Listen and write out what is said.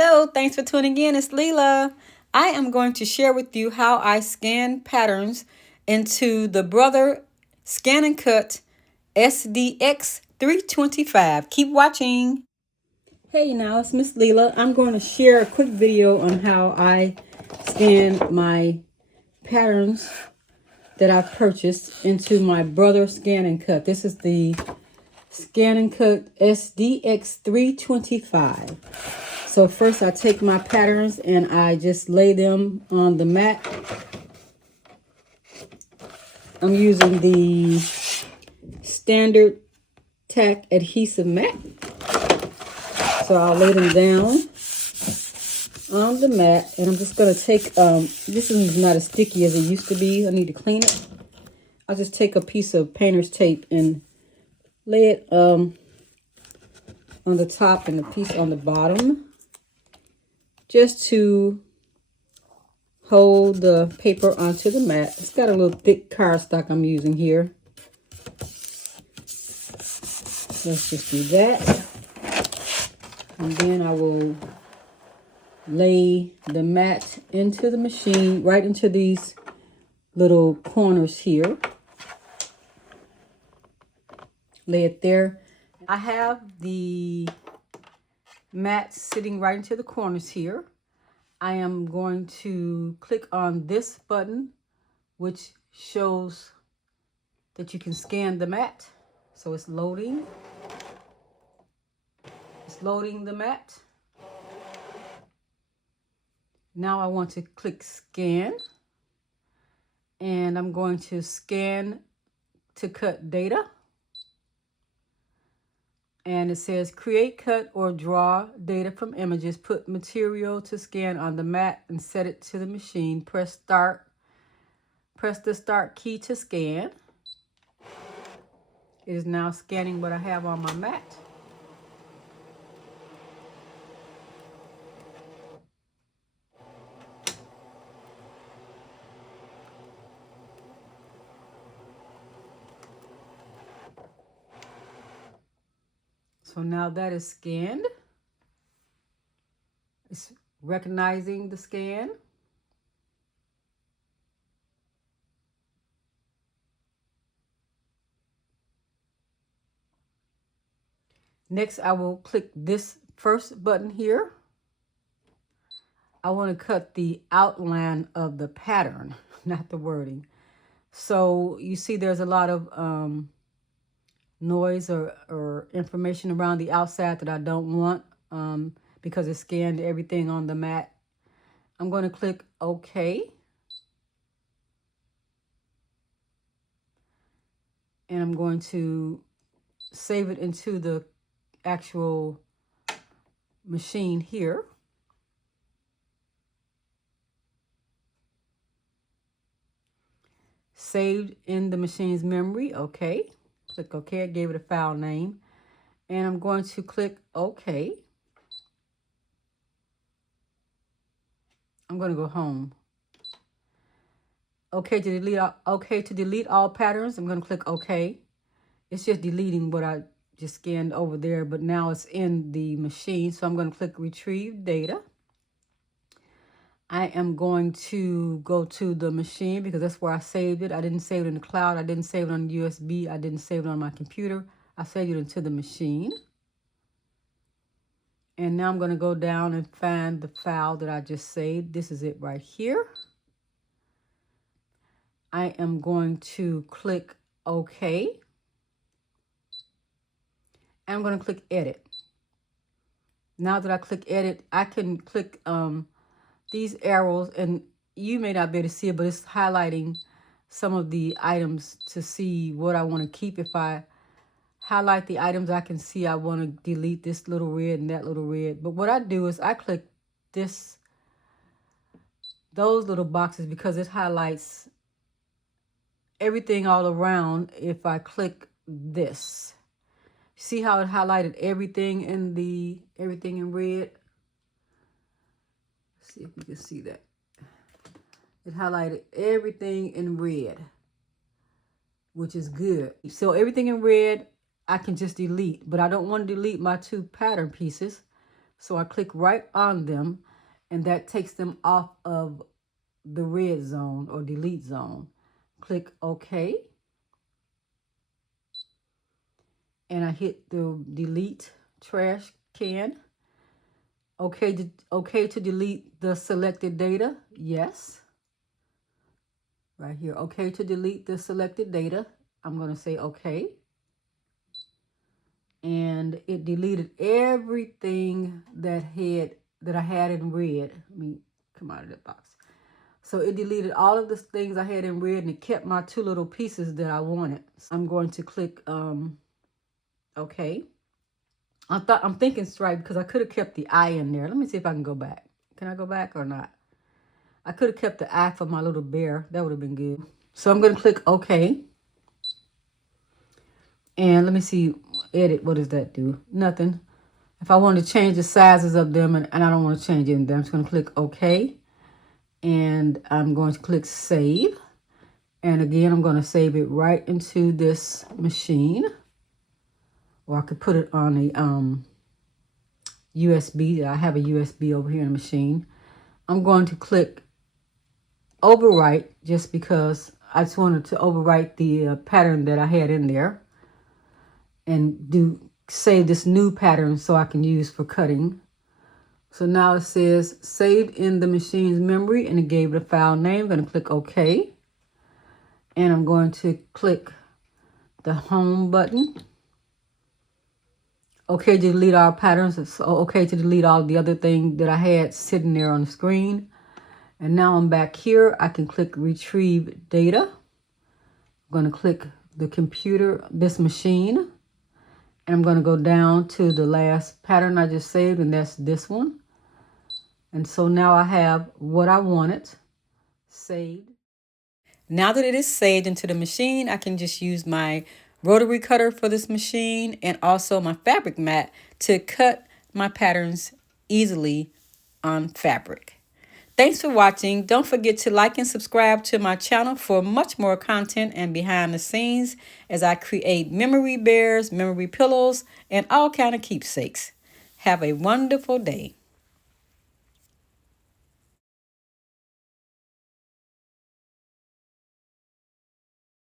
Hello, thanks for tuning in. It's Leela. I am going to share with you how I scan patterns into the Brother ScanNCut SDX325. Keep watching. Hey, now it's Miss Leela. I'm going to share a quick video on how I scan my patterns that I've purchased into my Brother ScanNCut. This is the ScanNCut SDX325. So first I take my patterns and I just lay them on the mat. I'm using the standard tack adhesive mat. So I'll lay them down on the mat and I'm just going to take, this is not as sticky as it used to be. I need to clean it. I'll just take a piece of painter's tape and lay it on the top and a piece on the bottom, just to hold the paper onto the mat. It's got a little thick cardstock I'm using here. Let's just do that. And then I will lay the mat into the machine, right into these little corners here. Lay it there. I have the mat sitting right into the corners here. I am going to click on this button, which shows that you can scan the mat. So it's loading. It's loading the mat. Now I want to click scan. And I'm going to scan to cut data. And it says create, cut, or draw data from images. Put material to scan on the mat and set it to the machine. Press start. Press the start key to scan. It is now scanning what I have on my mat. So now that is scanned. It's recognizing the scan. Next, I will click this first button here. I want to cut the outline of the pattern, not the wording. So you see there's a lot of noise or information around the outside that I don't want because it scanned everything on the mat. I'm going to click OK. And I'm going to save it into the actual machine here. Saved in the machine's memory. OK. Click OK. I gave it a file name. And I'm going to click OK. I'm going to go home. OK to delete all patterns. I'm going to click OK. It's just deleting what I just scanned over there, but now it's in the machine. So I'm going to click retrieve data. I am going to go to the machine because that's where I saved it. I didn't save it in the cloud. I didn't save it on USB. I didn't save it on my computer. I saved it into the machine. And now I'm going to go down and find the file that I just saved. This is it right here. I am going to click OK. I'm going to click edit. Now that I click edit, I can click these arrows, and you may not be able to see it, but it's highlighting some of the items to see what I want to keep. If I highlight the items, I can see I want to delete this little red and that little red. But what I do is I click those little boxes because it highlights everything all around. If I click this, see how it highlighted everything in red? Let's see if you can see that. It highlighted everything in red, which is good. So everything in red, I can just delete, but I don't want to delete my two pattern pieces So I click right on them, and that takes them off of the red zone or delete zone. Click OK. And I hit the delete trash can. Okay to delete the selected data. Yes. Right here. Okay to delete the selected data. I'm going to say okay. And it deleted everything that I had in red. Let me come out of that box. So it deleted all of the things I had in red, and it kept my two little pieces that I wanted. So I'm going to click okay. I'm thinking stripe because I could have kept the eye in there. Let me see if I can go back. Can I go back or not? I could have kept the eye for my little bear. That would have been good. So I'm going to click OK. And let me see, edit, what does that do? Nothing. If I want to change the sizes of them, and I don't want to change anything, I'm just going to click OK. And I'm going to click save. And again, I'm going to save it right into this machine. Or I could put it on a USB. I have a USB over here in the machine. I'm going to click overwrite just because I just wanted to overwrite the pattern that I had in there. And save this new pattern so I can use for cutting. So now it says saved in the machine's memory, and it gave it a file name. I'm going to click OK. And I'm going to click the home button. Okay to delete our patterns. It's okay to delete all the other things that I had sitting there on the screen. And now I'm back here. I can click retrieve data. I'm going to click the computer, this machine. And I'm going to go down to the last pattern I just saved, and that's this one. And so now I have what I wanted saved. Now that it is saved into the machine, I can just use my rotary cutter for this machine and also my fabric mat to cut my patterns easily on fabric. Thanks for watching. Don't forget to like and subscribe to my channel for much more content and behind the scenes as I create memory bears, memory pillows, and all kind of keepsakes. Have a wonderful day.